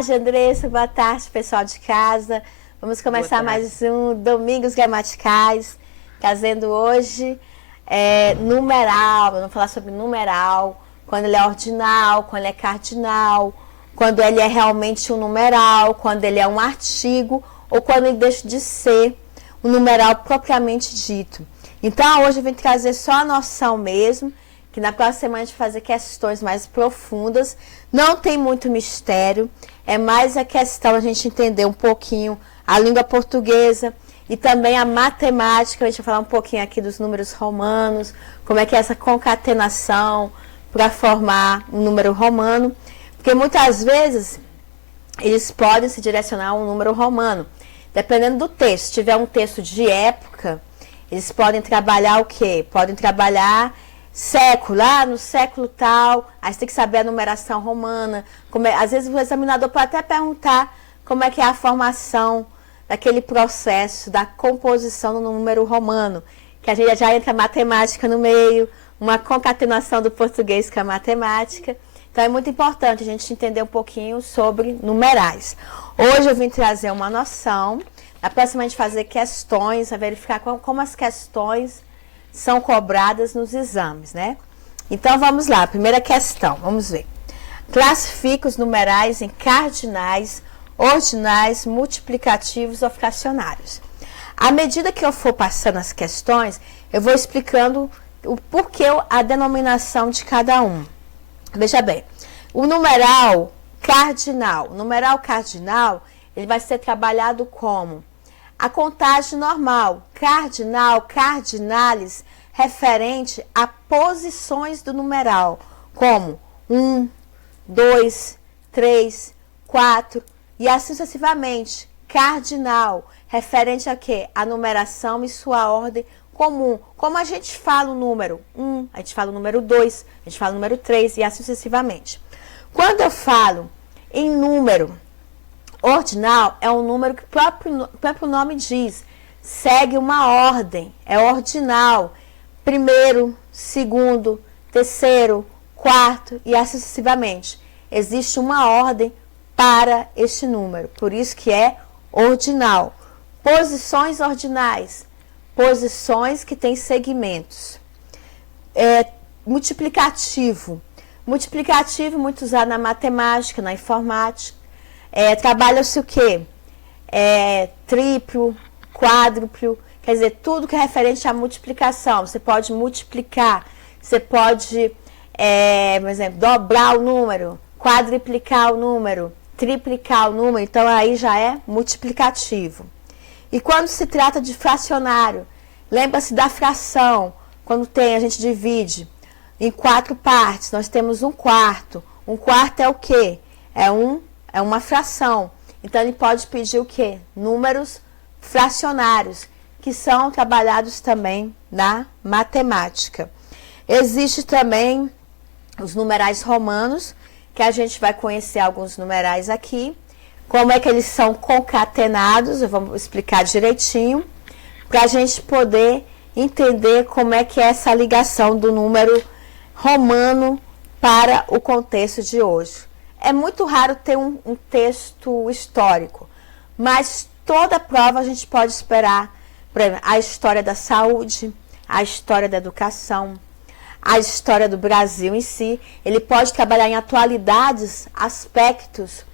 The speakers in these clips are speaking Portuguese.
Andressa, boa tarde, pessoal de casa. Vamos começar mais um Domingos Gramaticais, trazendo hoje numeral. Vamos falar sobre numeral, quando ele é ordinal, quando ele é cardinal, quando ele é realmente um numeral, quando ele é um artigo ou quando ele deixa de ser um numeral propriamente dito. Então, hoje eu vim trazer só a noção mesmo, que na próxima semana a gente vai fazer questões mais profundas. Não tem muito mistério, é mais a questão a gente entender um pouquinho a língua portuguesa e também a matemática. A gente vai falar um pouquinho aqui dos números romanos, como é que é essa concatenação para formar um número romano, porque muitas vezes eles podem se direcionar a um número romano, dependendo do texto. Se tiver um texto de época, eles podem trabalhar o quê? Podem trabalhar século, no século tal, aí você tem que saber a numeração romana. Às vezes o examinador pode até perguntar como é que é a formação daquele processo da composição do número romano, que a gente já entra a matemática no meio, uma concatenação do português com a matemática. Então é muito importante a gente entender um pouquinho sobre numerais. Hoje eu vim trazer uma noção, na próxima a gente fazer questões, a verificar como as questões são cobradas nos exames, né? Então, vamos lá. Primeira questão, vamos ver. Classifica os numerais em cardinais, ordinais, multiplicativos ou fracionários. À medida que eu for passando as questões, eu vou explicando o porquê, a denominação de cada um. Veja bem, o numeral cardinal, ele vai ser trabalhado como a contagem normal, cardinal, cardinalis, referente a posições do numeral, como 1, 2, 3, 4 e assim sucessivamente. Cardinal, referente a quê? A numeração e sua ordem comum. Como a gente fala o número 1, a gente fala o número 2, a gente fala o número 3 e assim sucessivamente. Quando eu falo em número ordinal, é um número que o próprio nome diz, segue uma ordem, é ordinal, primeiro, segundo, terceiro, quarto e assim sucessivamente. Existe uma ordem para este número, por isso que é ordinal. Posições ordinais, posições que têm segmentos. Multiplicativo, muito usado na matemática, na informática. Trabalha-se o quê? Triplo, quádruplo, quer dizer, tudo que é referente à multiplicação. Você pode multiplicar, você pode, por exemplo, dobrar o número, quadriplicar o número, triplicar o número, então aí já é multiplicativo. E quando se trata de fracionário, lembra-se da fração, quando a gente divide em 4 partes, nós temos um quarto. Um quarto é o quê? É uma fração. Então, ele pode pedir o quê? Números fracionários, que são trabalhados também na matemática. Existe também os numerais romanos, que a gente vai conhecer alguns numerais aqui. Como é que eles são concatenados, eu vou explicar direitinho, para a gente poder entender como é que é essa ligação do número romano para o contexto de hoje. É muito raro ter um texto histórico, mas toda prova a gente pode esperar, por exemplo, a história da saúde, a história da educação, a história do Brasil em si. Ele pode trabalhar em atualidades, aspectos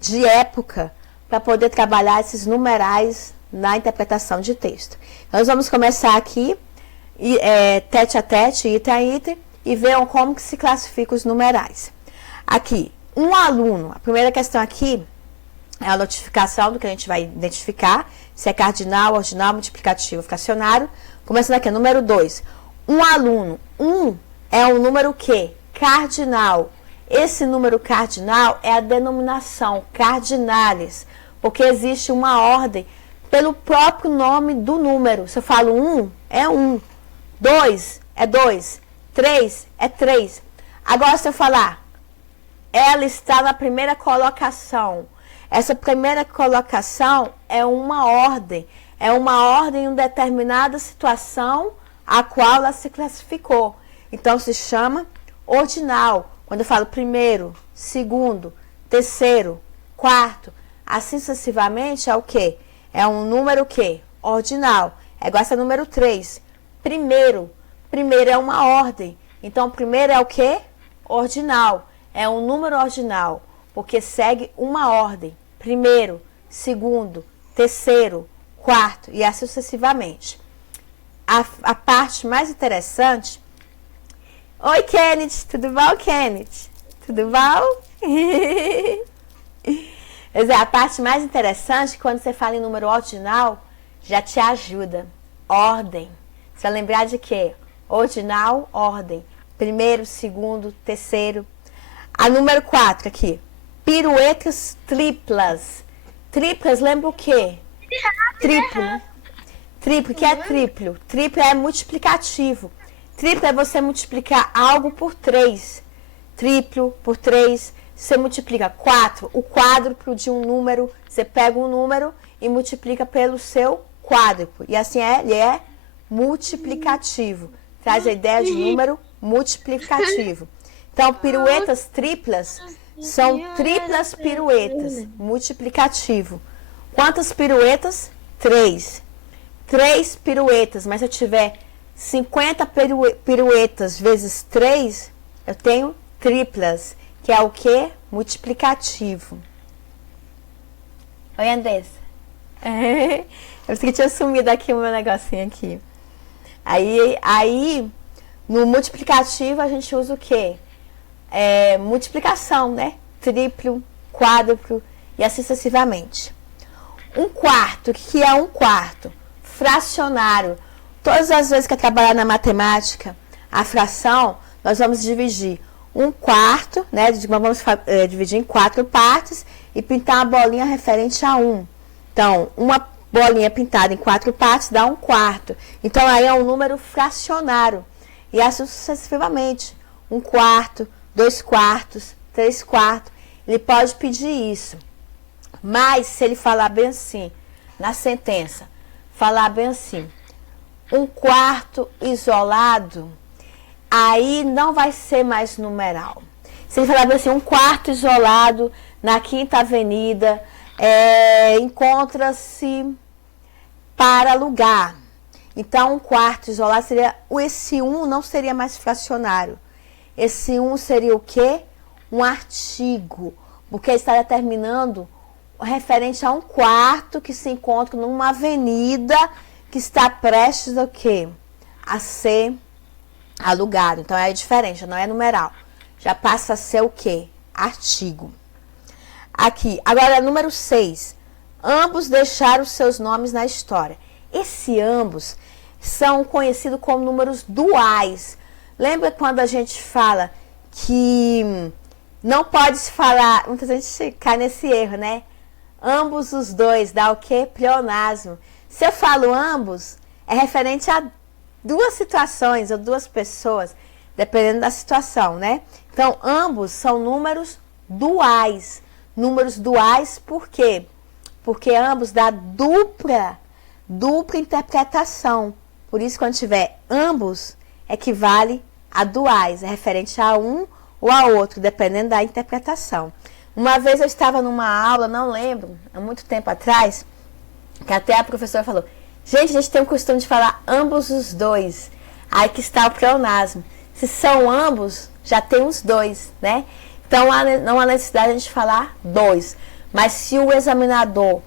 de época, para poder trabalhar esses numerais na interpretação de texto. Então, nós vamos começar aqui, tete a tete, item a item, e ver como que se classificam os numerais. Aqui, um aluno, a primeira questão aqui é a notificação do que a gente vai identificar, se é cardinal, ordinal, multiplicativo, fracionário. Começando aqui, número 2. Um aluno, é um número que? Cardinal. Esse número cardinal é a denominação, cardinalis, porque existe uma ordem pelo próprio nome do número. Se eu falo 1, é 1. 2, é 2. 3, é 3. Agora, se eu falar ela está na primeira colocação. Essa primeira colocação é uma ordem em uma determinada situação a qual ela se classificou. Então, se chama ordinal. Quando eu falo primeiro, segundo, terceiro, quarto. Assim sucessivamente é o quê? É um número o quê? Ordinal. É igual a número 3. Primeiro. Primeiro é uma ordem. Então, primeiro é o quê? Ordinal. É um número ordinal, porque segue uma ordem. Primeiro, segundo, terceiro, quarto e assim sucessivamente. A parte mais interessante... Oi, Kenneth. Tudo bom, Kenneth? Tudo bom? A parte mais interessante, quando você fala em número ordinal, já te ajuda. Ordem. Você vai lembrar de quê? Ordinal, ordem. Primeiro, segundo, terceiro. A número 4 aqui. Piruetas triplas. Triplas, lembra o quê? Triplo. Triplo, que é triplo? Triplo é multiplicativo. Triplo é você multiplicar algo por 3. Triplo por 3. Você multiplica 4. O quádruplo de um número. Você pega um número e multiplica pelo seu quádruplo. E assim ele é multiplicativo. Traz a ideia de número multiplicativo. Então, piruetas triplas são triplas piruetas. Multiplicativo. Quantas piruetas? 3. 3 piruetas. Mas se eu tiver 50 piruetas vezes 3, eu tenho triplas. Que é o que? Multiplicativo. Oi, Andressa. Eu pensei que tinha sumido aqui o meu negocinho aqui. Aí, no multiplicativo, a gente usa o quê? Multiplicação, né? Triplo, quádruplo e assim sucessivamente. Um quarto, o que é um quarto? Fracionário. Todas as vezes que eu trabalhar na matemática, a fração, nós vamos dividir um quarto, né? Vamos dividir em 4 partes e pintar uma bolinha referente a 1. Então, uma bolinha pintada em 4 partes dá um quarto. Então, aí é um número fracionário. E assim sucessivamente. 1 quarto, 2 quartos, 3 quartos. Ele pode pedir isso. Mas, se ele falar bem assim, na sentença, falar bem assim, 1 quarto isolado, aí não vai ser mais numeral. Se ele falar bem assim, 1 quarto isolado na Quinta Avenida, encontra-se para alugar. Então, 1 quarto isolado seria... Esse 1 não seria mais fracionário. Esse 1 seria o quê? Um artigo. Porque ele está determinando referente a 1 quarto que se encontra numa avenida que está prestes a quê? A ser alugado. Então, é diferente, não é numeral. Já passa a ser o quê? Artigo. Aqui, agora, número 6. Ambos deixaram seus nomes na história. Esse ambos são conhecidos como números duais. Lembra quando a gente fala que não pode se falar... Muita gente cai nesse erro, né? Ambos os dois, dá o quê? Pleonasmo. Se eu falo ambos, é referente a 2 situações ou 2 pessoas, dependendo da situação, né? Então, ambos são números duais. Números duais por quê? Porque ambos dá dupla interpretação. Por isso, quando tiver ambos, equivale a duais. É referente a um ou a outro, dependendo da interpretação. Uma vez eu estava numa aula, não lembro, há muito tempo atrás, que até a professora falou, gente, a gente tem o costume de falar ambos os dois. Aí que está o pleonasmo. Se são ambos, já tem os dois, né? Então, não há necessidade de a gente falar dois. Mas se o examinador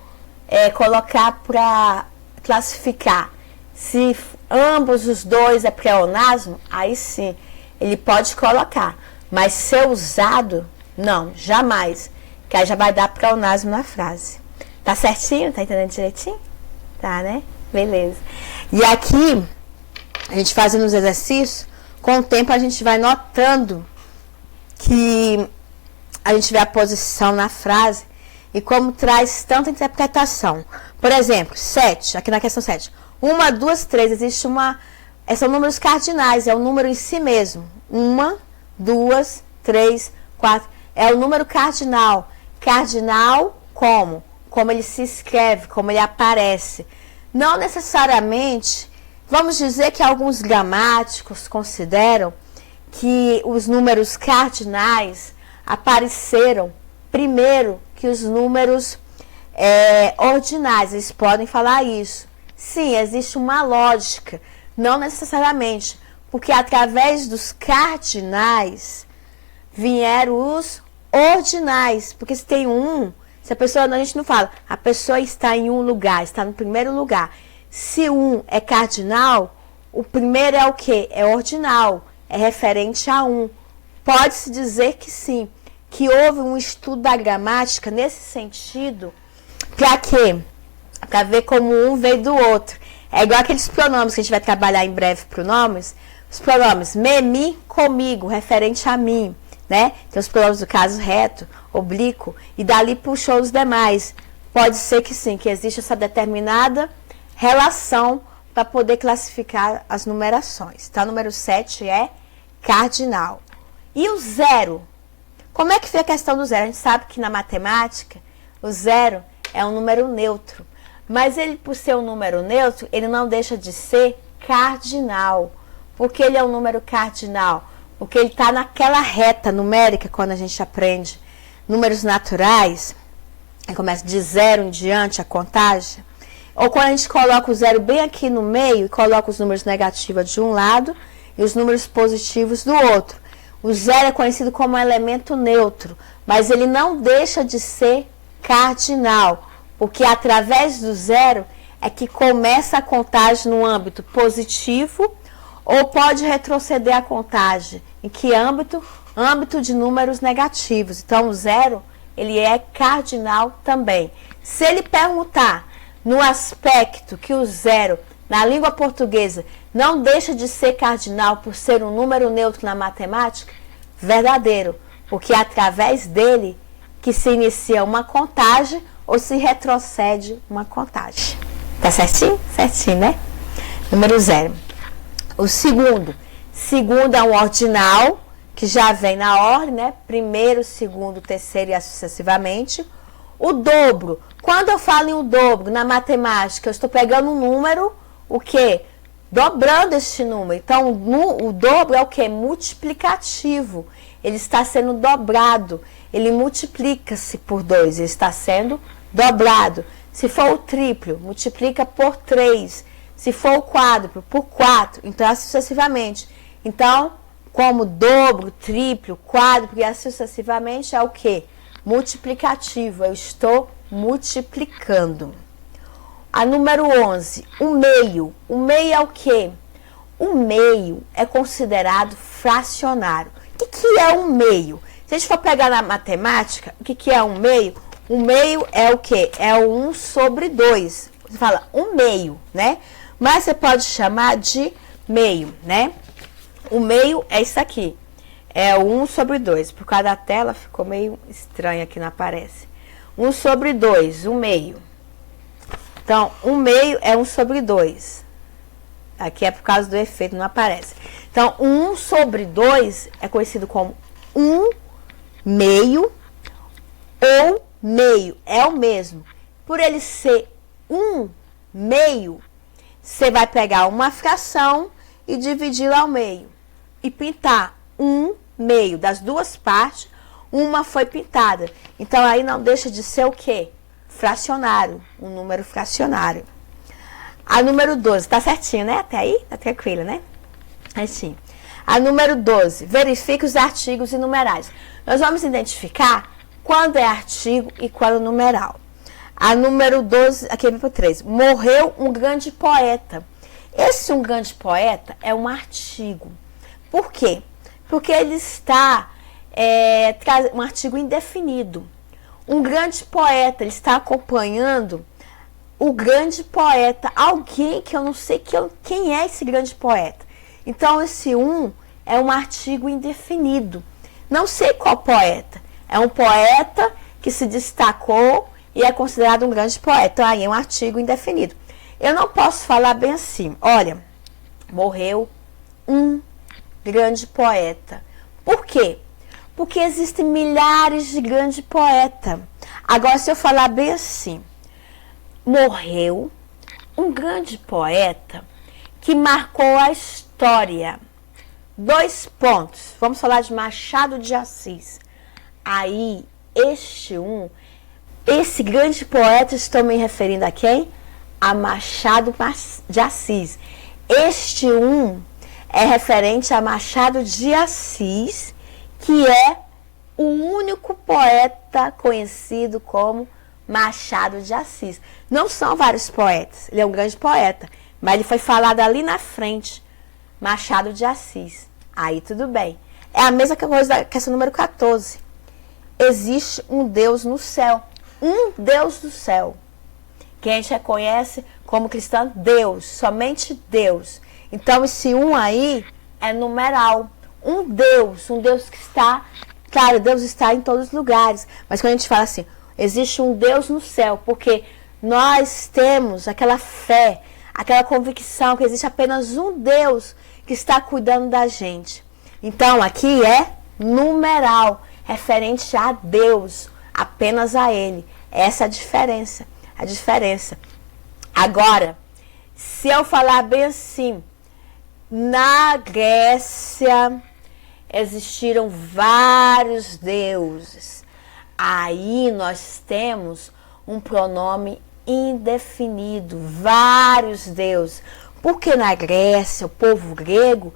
colocar para classificar se ambos os dois é pleonasmo, aí sim, ele pode colocar. Mas ser usado, não, jamais. Que aí já vai dar pleonasmo na frase. Tá certinho? Tá entendendo direitinho? Tá, né? Beleza. E aqui, a gente fazendo os exercícios, com o tempo a gente vai notando que a gente vê a posição na frase e como traz tanta interpretação. Por exemplo, 7, aqui na questão 7. 1, 2, 3, existe uma... São números cardinais, é o número em si mesmo. 1, 2, 3, 4. É o número cardinal. Cardinal como? Como ele se escreve, como ele aparece. Não necessariamente, vamos dizer que alguns gramáticos consideram que os números cardinais apareceram primeiro que os números ordinais, eles podem falar isso. Sim, existe uma lógica, não necessariamente, porque através dos cardinais vieram os ordinais, porque se tem se a pessoa, a gente não fala, a pessoa está em um lugar, está no primeiro lugar. Se é cardinal, o primeiro é o quê? É ordinal, é referente a Pode-se dizer que sim, que houve um estudo da gramática nesse sentido, para quê? Para ver como veio do outro. É igual aqueles pronomes que a gente vai trabalhar em breve, pronomes. Os pronomes me, mi, comigo, referente a mim, né? Tem os pronomes do caso reto, oblíquo, e dali puxou os demais. Pode ser que sim, que existe essa determinada relação para poder classificar as numerações. Tá? O número 7 é cardinal. E o 0? Como é que foi a questão do 0? A gente sabe que na matemática, o 0 é um número neutro. Mas ele, por ser um número neutro, ele não deixa de ser cardinal. Por que ele é um número cardinal? Porque ele está naquela reta numérica, quando a gente aprende números naturais, começa de 0 em diante a contagem, ou quando a gente coloca o 0 bem aqui no meio e coloca os números negativos de um lado e os números positivos do outro. O 0 é conhecido como um elemento neutro, mas ele não deixa de ser cardinal, porque através do 0 é que começa a contagem no âmbito positivo ou pode retroceder a contagem. Em que âmbito? Âmbito de números negativos. Então, o 0, ele é cardinal também. Se ele perguntar no aspecto que o 0, na língua portuguesa, não deixa de ser cardinal por ser um número neutro na matemática, verdadeiro, porque é através dele que se inicia uma contagem ou se retrocede uma contagem. Tá certinho? Certinho, né? Número 0. O segundo é um ordinal, que já vem na ordem, né? Primeiro, segundo, terceiro e assim sucessivamente. O dobro. Quando eu falo em o dobro na matemática, eu estou pegando um número, o quê? Dobrando este número. Então, o dobro é o quê? Multiplicativo. Ele está sendo dobrado. Ele multiplica-se por 2. Ele está sendo dobrado. Se for o triplo, multiplica por 3. Se for o quádruplo, por 4. Então, assim sucessivamente. Então, como dobro, triplo, quádruplo e assim sucessivamente, é o quê? Multiplicativo. Eu estou multiplicando. A número 11, o meio. O meio é o quê? O meio é considerado fracionário. O que é um meio? Se a gente for pegar na matemática, o que é um meio? O meio é o quê? É o 1 sobre 2. Você fala um meio, né? Mas você pode chamar de meio, né? O meio é isso aqui. É o 1 sobre 2. Por causa da tela ficou meio estranho aqui, não aparece. 1 sobre 2, o meio. Então, o meio é 1 sobre 2. Aqui é por causa do efeito, não aparece. Então, 1 sobre 2 é conhecido como 1 meio ou meio. É o mesmo. Por ele ser 1 meio, você vai pegar uma fração e dividi-la ao meio. E pintar 1 meio das duas partes, uma foi pintada. Então, aí não deixa de ser o quê? Fracionário, um número fracionário. A número 12, tá certinho, né? Até aí? Tá tranquilo, né? Assim. A número 12, verifique os artigos e numerais. Nós vamos identificar quando é artigo e quando numeral. A número 12, aqui vem para o 13. Morreu um grande poeta. Esse um grande poeta é um artigo. Por quê? Porque ele está um artigo indefinido. Um grande poeta, ele está acompanhando o grande poeta, alguém que eu não sei quem é esse grande poeta. Então, esse é um artigo indefinido. Não sei qual poeta. É um poeta que se destacou e é considerado um grande poeta. Então, aí é um artigo indefinido. Eu não posso falar bem assim. Olha, morreu um grande poeta. Por quê? Porque existem milhares de grandes poetas. Agora, se eu falar bem assim, morreu um grande poeta que marcou a história. 2 pontos. Vamos falar de Machado de Assis. Aí, este Esse grande poeta, estou me referindo a quem? A Machado de Assis. Este é referente a Machado de Assis, que é o único poeta conhecido como Machado de Assis. Não são vários poetas, ele é um grande poeta, mas ele foi falado ali na frente, Machado de Assis. Aí tudo bem. É a mesma coisa da questão número 14. Existe um Deus no céu. Um Deus do céu. Que a gente reconhece como cristão, Deus, somente Deus. Então esse aí é numeral. Um Deus que está... Claro, Deus está em todos os lugares. Mas quando a gente fala assim, existe um Deus no céu, porque nós temos aquela fé, aquela convicção que existe apenas um Deus que está cuidando da gente. Então, aqui é numeral, referente a Deus, apenas a Ele. Essa é a diferença. A diferença. Agora, se eu falar bem assim, na Grécia existiram vários deuses. Aí nós temos um pronome indefinido, vários deuses. Porque na Grécia, o povo grego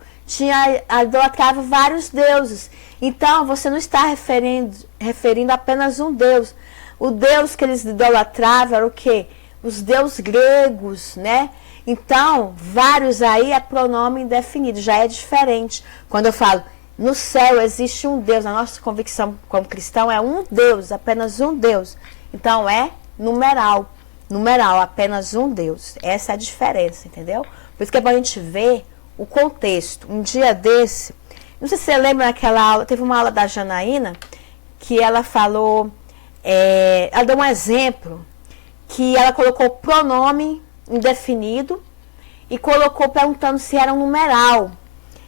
idolatrava vários deuses. Então, você não está referindo apenas um Deus. O Deus que eles idolatravam era o quê? Os deuses gregos, né? Então, vários aí é pronome indefinido, já é diferente. Quando eu falo, no céu existe um Deus, a nossa convicção como cristão é um Deus, apenas um Deus. Então, é numeral. Numeral, apenas um Deus. Essa é a diferença, entendeu? Por isso que é bom a gente ver o contexto. Um dia desse, não sei se você lembra naquela aula, teve uma aula da Janaína, que ela falou, ela deu um exemplo, que ela colocou pronome indefinido e colocou perguntando se era um numeral.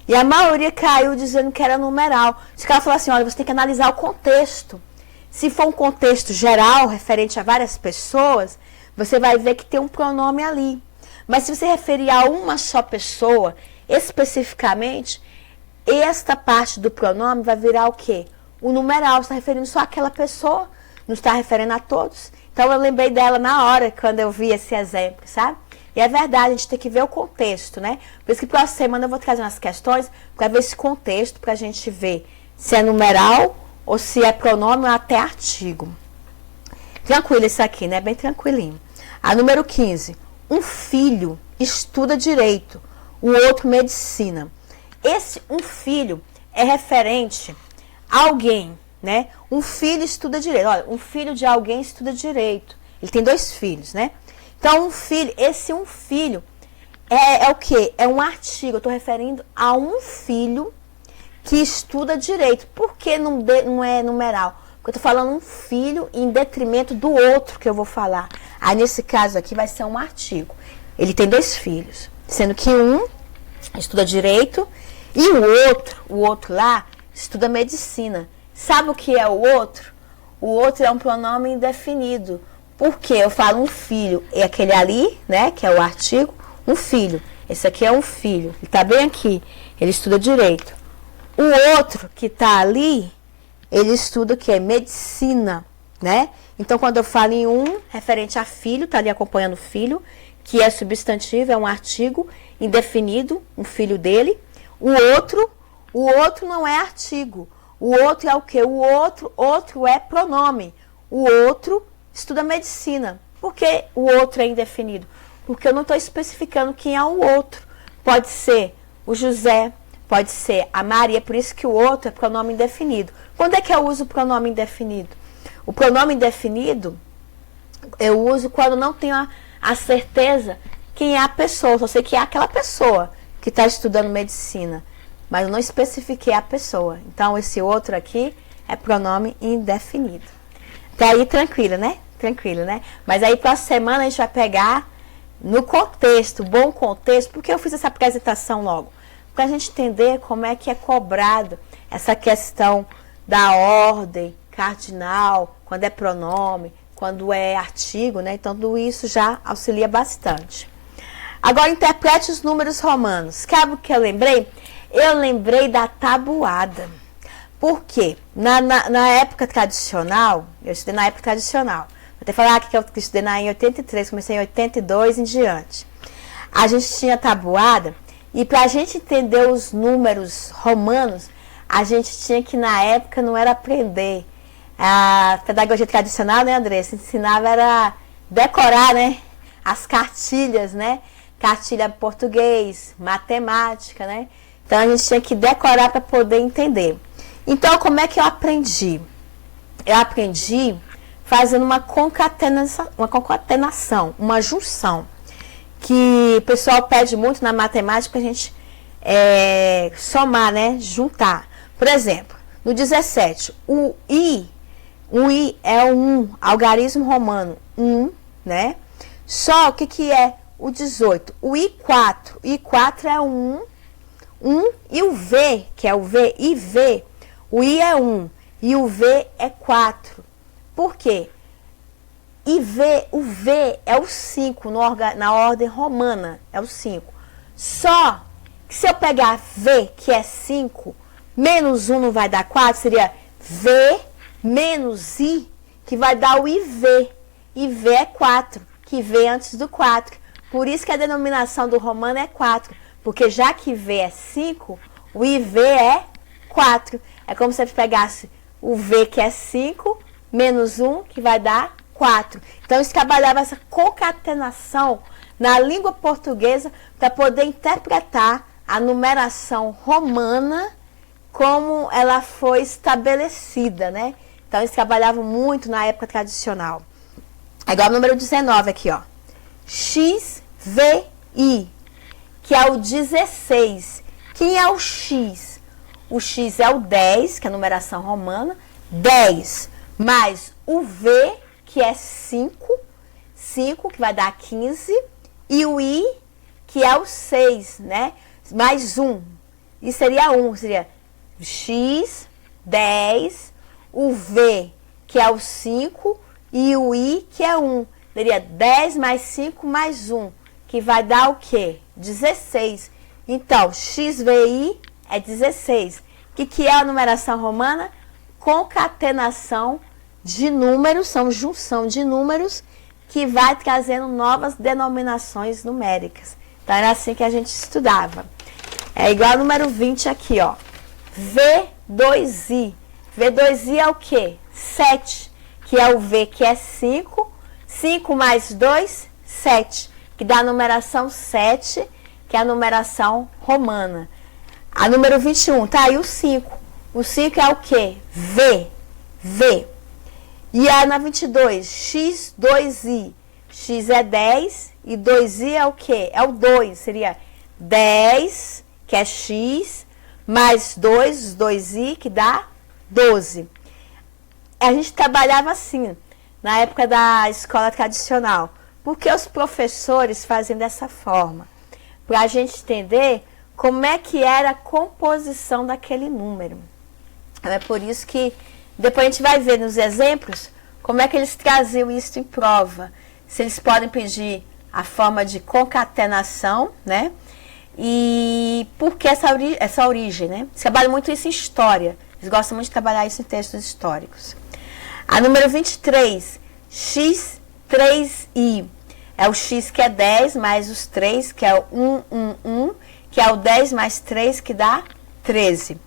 E a maioria caiu dizendo que era numeral. Só que ela falou assim, olha, você tem que analisar o contexto. Se for um contexto geral, referente a várias pessoas, você vai ver que tem um pronome ali. Mas se você referir a uma só pessoa, especificamente, esta parte do pronome vai virar o quê? O numeral, está referindo só àquela pessoa, não está referindo a todos. Então eu lembrei dela na hora, quando eu vi esse exemplo, sabe? E é verdade, a gente tem que ver o contexto, né? Por isso que próxima semana eu vou trazer umas questões para ver esse contexto, para a gente ver se é numeral ou se é pronome ou até artigo. Tranquilo isso aqui, né? Bem tranquilinho. A número 15. Um filho estuda direito, o outro medicina. Esse um filho é referente a alguém, né? Um filho estuda direito. Olha, um filho de alguém estuda direito. Ele tem 2 filhos, né? Então, um filho, esse um filho é o quê? É um artigo. Eu estou referindo a um filho que estuda direito. Por que não é numeral? Porque eu estou falando um filho em detrimento do outro que eu vou falar. Aí, nesse caso aqui, vai ser um artigo. Ele tem 2 filhos, sendo que um estuda direito e o outro lá, estuda medicina. Sabe o que é o outro? O outro é um pronome indefinido. Por quê? Eu falo um filho, é aquele ali, né, que é o artigo, um filho. Esse aqui é um filho, ele está bem aqui, ele estuda direito. O outro que está ali, ele estuda o que é medicina, né? Então, quando eu falo em um, referente a filho, está ali acompanhando o filho, que é substantivo, é um artigo indefinido, um filho dele. O outro não é artigo. O outro é o quê? O outro é pronome. O outro estuda medicina. Por que o outro é indefinido? Porque eu não estou especificando quem é o outro. Pode ser o José, pode ser a Maria, por isso que o outro é pronome indefinido. Quando é que eu uso o pronome indefinido? O pronome indefinido eu uso quando não tenho a certeza quem é a pessoa. Só sei que é aquela pessoa que está estudando medicina, mas eu não especifiquei a pessoa. Então, esse outro aqui é pronome indefinido. Até aí, tranquilo, né? Tranquilo, né? Mas aí, próxima semana, a gente vai pegar no contexto, bom contexto, porque eu fiz essa apresentação logo. Para a gente entender como é que é cobrado essa questão da ordem cardinal, quando é pronome, quando é artigo, né? Então, tudo isso já auxilia bastante. Agora, interprete os números romanos. Sabe o que eu lembrei? Eu lembrei da tabuada. Por quê? Na época tradicional, eu estudei na época tradicional, Até falar que eu estudei em 83, comecei em 82 em diante. A gente tinha tabuada, e para a gente entender os números romanos, a gente tinha que, na época, não era aprender. A pedagogia tradicional, né, Andressa? Ensinava era decorar, né? As cartilhas, né? Cartilha português, matemática, né? Então, a gente tinha que decorar para poder entender. Então, como é que eu aprendi? Eu aprendi fazendo uma concatenação, uma junção, que o pessoal pede muito na matemática a gente somar, né? Juntar. Por exemplo, no 17, o I é um algarismo romano, 1, né? Só o que é o 18? O I4 é 1, e o V, que é o V, IV, o I é 1 e o V é 4. Por quê? O V é o 5 na ordem romana, é o 5. Só que se eu pegar V, que é 5, menos 1 não vai dar 4, seria V menos I, que vai dar o IV. IV é 4, que vem antes do 4. Por isso que a denominação do romano é 4, porque já que V é 5, o IV é 4. É como se você pegasse o V, que é 5, menos 1, que vai dar 4. Então, eles trabalhavam essa concatenação na língua portuguesa para poder interpretar a numeração romana como ela foi estabelecida, né? Então, eles trabalhavam muito na época tradicional. É igual o número 19 aqui, ó. XVI, que é o 16. Quem é o X? O X é o 10, que é a numeração romana. 10 mais o V, que é 5, que vai dar 15. E o I, que é o 6, né? Mais 1. E seria 1, seria X, 10, o V, que é o 5, e o I, que é 1. Seria 10 mais 5 mais 1, que vai dar o quê? 16. Então, XVI é 16. O que é a numeração romana? Concatenação de números, são junção de números que vai trazendo novas denominações numéricas. Então, era assim que a gente estudava. É igual ao número 20 aqui, ó. V2I. V2I é o quê? 7, que é o V, que é 5. 5 mais 2, 7, que dá a numeração 7, que é a numeração romana. A número 21, tá aí o 5. O 5 é o quê? V. E a na 22, X2I. X é 10 e 2I é o quê? É o 2, seria 10, que é X, mais 2, 2I, que dá 12. A gente trabalhava assim, na época da escola tradicional. Porque os professores fazem dessa forma? Para a gente entender como é que era a composição daquele número. É por isso que depois a gente vai ver nos exemplos como é que eles traziam isso em prova. Se eles podem pedir a forma de concatenação, né? E por que essa origem, né? Eles trabalham muito isso em história. Eles gostam muito de trabalhar isso em textos históricos. A número 23, X3I. É o X, que é 10, mais os 3, que é o 1, que é o 10 mais 3, que dá 13.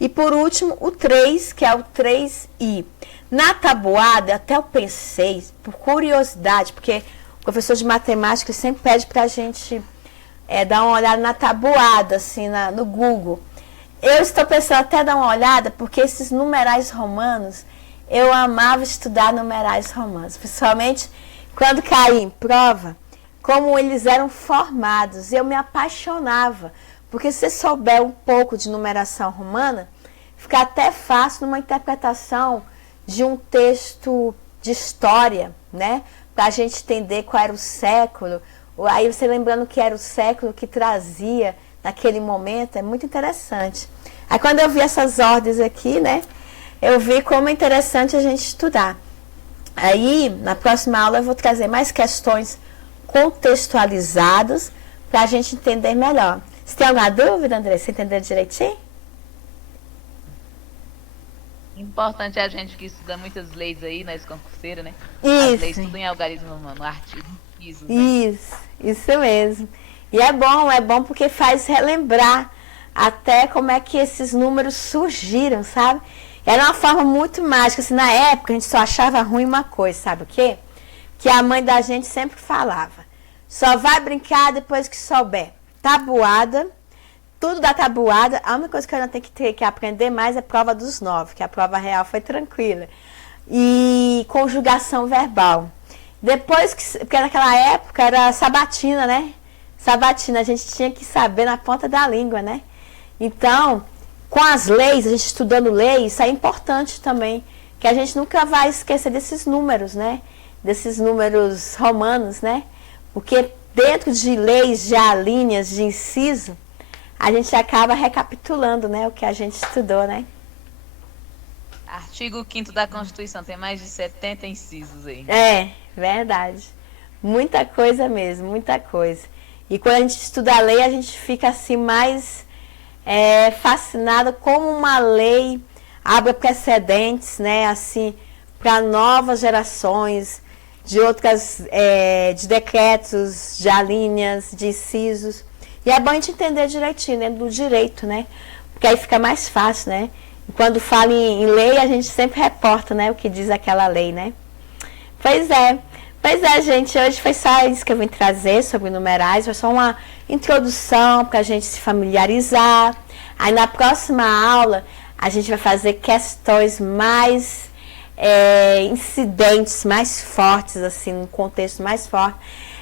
E por último, o 3, que é o 3I. Na tabuada, até eu pensei, por curiosidade, porque o professor de matemática sempre pede para a gente dar uma olhada na tabuada, assim, no Google. Eu estou pensando até dar uma olhada, porque esses numerais romanos, eu amava estudar numerais romanos, principalmente quando caí em prova, como eles eram formados. Eu me apaixonava, porque se você souber um pouco de numeração romana, fica até fácil numa interpretação de um texto de história, né? Para a gente entender qual era o século. Aí você lembrando que era o século que trazia naquele momento, é muito interessante. Aí quando eu vi essas ordens aqui, né? Eu vi como é interessante a gente estudar. Aí, na próxima aula, eu vou trazer mais questões contextualizadas para a gente entender melhor. Você tem alguma dúvida, André? Você entendeu direitinho? Importante a gente que estuda muitas leis aí, nós concurseiros, né? As leis Isso, tudo em algarismo romano, artigos, isos, né? isso mesmo. E é bom porque faz relembrar até como é que esses números surgiram, sabe? Era uma forma muito mágica, assim, na época a gente só achava ruim uma coisa, sabe o quê? Que a mãe da gente sempre falava, só vai brincar depois que souber tabuada, tudo da tabuada. A única coisa que eu ainda tenho que ter que aprender mais é prova dos 9, que a prova real foi tranquila. E conjugação verbal. Depois que, porque naquela época era sabatina, né? Sabatina, a gente tinha que saber na ponta da língua, né? Então, com as leis, a gente estudando leis, isso é importante também, que a gente nunca vai esquecer desses números, né? Desses números romanos, né? Porque dentro de leis, de alíneas, de inciso, a gente acaba recapitulando, né, o que a gente estudou, né? Artigo 5º da Constituição, tem mais de 70 incisos aí. É, verdade. Muita coisa mesmo, muita coisa. E quando a gente estuda a lei, a gente fica assim mais fascinada como uma lei abre precedentes, né, assim, para novas gerações de outras, de decretos, de alíneas, de incisos. E é bom a gente entender direitinho, né, do direito, né? Porque aí fica mais fácil, né? E quando fala em lei, a gente sempre reporta, né, o que diz aquela lei, né? Pois é. Pois é, gente, hoje foi só isso que eu vim trazer sobre numerais, foi só uma introdução para a gente se familiarizar. Aí na próxima aula a gente vai fazer questões mais incidentes, mais fortes, assim, num contexto mais forte.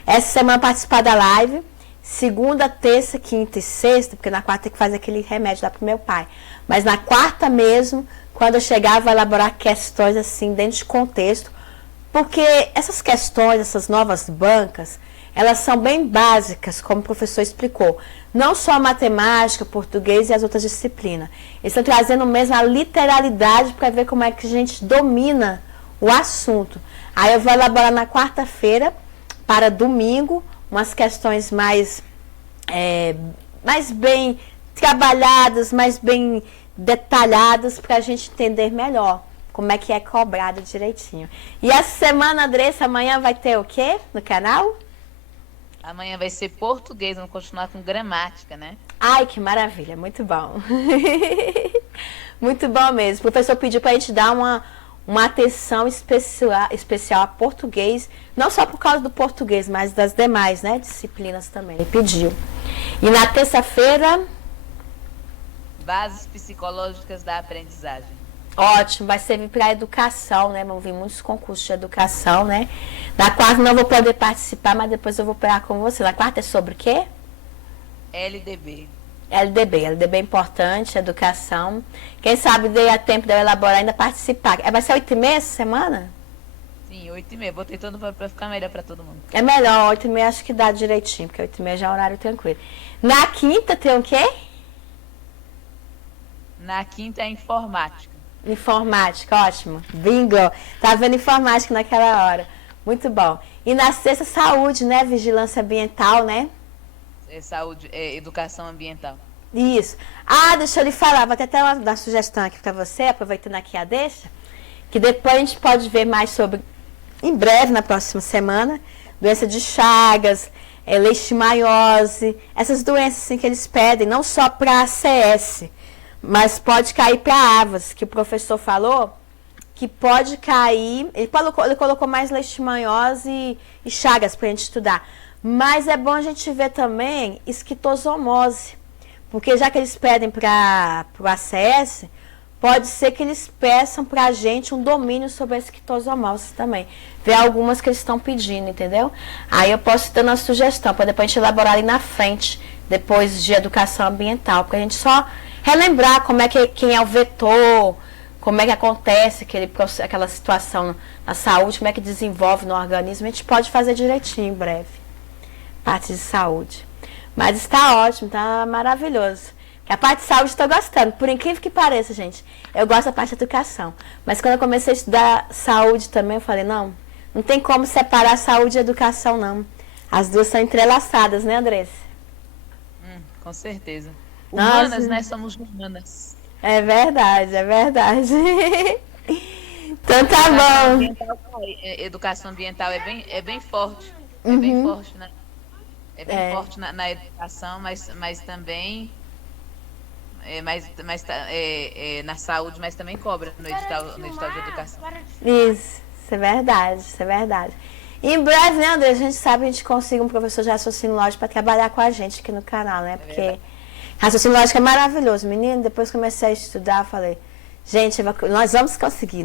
Essa semana participar da live. Segunda, terça, quinta e sexta, porque na quarta tem que fazer aquele remédio lá pro meu pai. Mas na quarta mesmo, quando eu chegar, eu vou elaborar questões assim, dentro de contexto. Porque essas questões, essas novas bancas, elas são bem básicas, como o professor explicou. Não só a matemática, português e as outras disciplinas. Eles estão trazendo mesmo a literalidade para ver como é que a gente domina o assunto. Aí eu vou elaborar na quarta-feira, para domingo, umas questões mais bem trabalhadas, mais bem detalhadas, para a gente entender melhor como é que é cobrado direitinho. E essa semana, Andressa, amanhã vai ter o quê no canal? Amanhã vai ser português, vamos continuar com gramática, né? Ai, que maravilha, muito bom. Muito bom mesmo. O professor pediu para a gente dar uma atenção especial a português, não só por causa do português, mas das demais, né, disciplinas também. Ele pediu. E na terça-feira... Bases psicológicas da aprendizagem. Ótimo, vai servir para a educação, né? Vão vir muitos concursos de educação, né? Na quarta não vou poder participar, mas depois eu vou pegar com você. Na quarta é sobre o quê? LDB. LDB é importante, educação. Quem sabe dê a tempo de eu elaborar e ainda participar. Vai ser 8h30 essa semana? Sim, 8h30. Botei todo para ficar melhor para todo mundo. É melhor, 8h30 acho que dá direitinho, porque 8h30 já é um horário tranquilo. Na quinta tem o quê? Na quinta é informática. Informática, ótimo. Bingo! Tá vendo informática naquela hora. Muito bom. E na sexta, saúde, né? Vigilância ambiental, né? Saúde, educação ambiental. Isso. Ah, deixa eu lhe falar, vou até ter uma sugestão aqui para você, aproveitando aqui a deixa, que depois a gente pode ver mais sobre, em breve, na próxima semana, doença de Chagas, leishmaniose, essas doenças assim, que eles pedem, não só para ACS, mas pode cair para AVAS, que o professor falou, que pode cair, ele colocou mais leishmaniose e Chagas para a gente estudar. Mas é bom a gente ver também esquitosomose, porque já que eles pedem para o ACS, pode ser que eles peçam para a gente um domínio sobre a esquitosomose também. Ver algumas que eles estão pedindo, entendeu? Aí eu posso dar uma sugestão, para depois a gente elaborar ali na frente, depois de educação ambiental, para a gente só relembrar como é que quem é o vetor, como é que acontece aquela situação na saúde, como é que desenvolve no organismo, a gente pode fazer direitinho em breve. Parte de saúde. Mas está ótimo, está maravilhoso. Que a parte de saúde estou gostando. Por incrível que pareça, gente. Eu gosto da parte de educação. Mas quando eu comecei a estudar saúde também, eu falei, não tem como separar saúde e educação, não. As duas são entrelaçadas, né, Andressa? Com certeza. Nossa. Humanas, né? Somos humanas. É verdade, é verdade. Então tá Educação bom. ambiental, educação ambiental é bem forte. É bem Uhum, forte, né? É bem é. forte na educação, mas também na saúde, mas também cobra no edital de educação. Isso é verdade, isso é verdade. E em breve, né, André, a gente sabe, a gente consiga um professor de raciocínio lógico para trabalhar com a gente aqui no canal, né? É Porque verdade. raciocínio lógico é maravilhoso. Menino, depois que comecei a estudar, falei, gente, nós vamos conseguir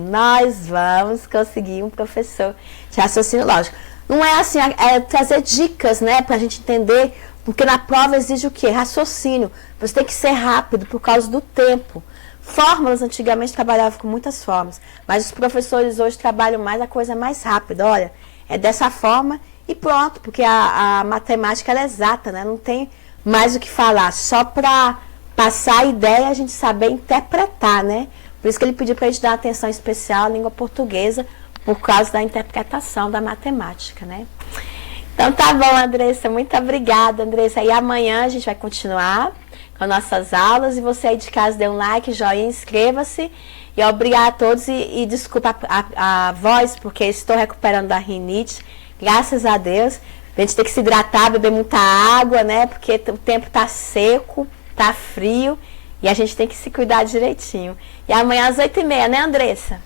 um professor de raciocínio lógico. Não é assim, é trazer dicas, né, pra gente entender, porque na prova exige o quê? Raciocínio. Você tem que ser rápido por causa do tempo. Fórmulas antigamente trabalhavam com muitas formas, mas os professores hoje trabalham mais a coisa mais rápida. Olha, é dessa forma e pronto, porque a matemática ela é exata, né? Não tem mais o que falar, só para passar a ideia a gente saber interpretar, né? Por isso que ele pediu para a gente dar atenção especial à língua portuguesa, por causa da interpretação da matemática, né? Então tá bom, Andressa. Muito obrigada, Andressa. E amanhã a gente vai continuar com nossas aulas. E você aí de casa dê um like, joinha, inscreva-se. E obrigada a todos. E desculpa a voz, porque estou recuperando da rinite. Graças a Deus. A gente tem que se hidratar, beber muita água, né? Porque o tempo tá seco, tá frio. E a gente tem que se cuidar direitinho. E amanhã às 8h30, né, Andressa?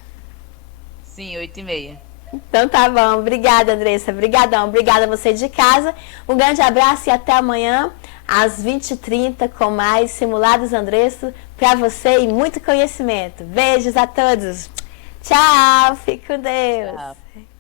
Sim, 8h30. Então tá bom. Obrigada, Andressa. Obrigadão. Obrigada a você de casa. Um grande abraço e até amanhã, às 20h30, com mais Simulados Andressa para você e muito conhecimento. Beijos a todos. Tchau. Fique com Deus. Tchau.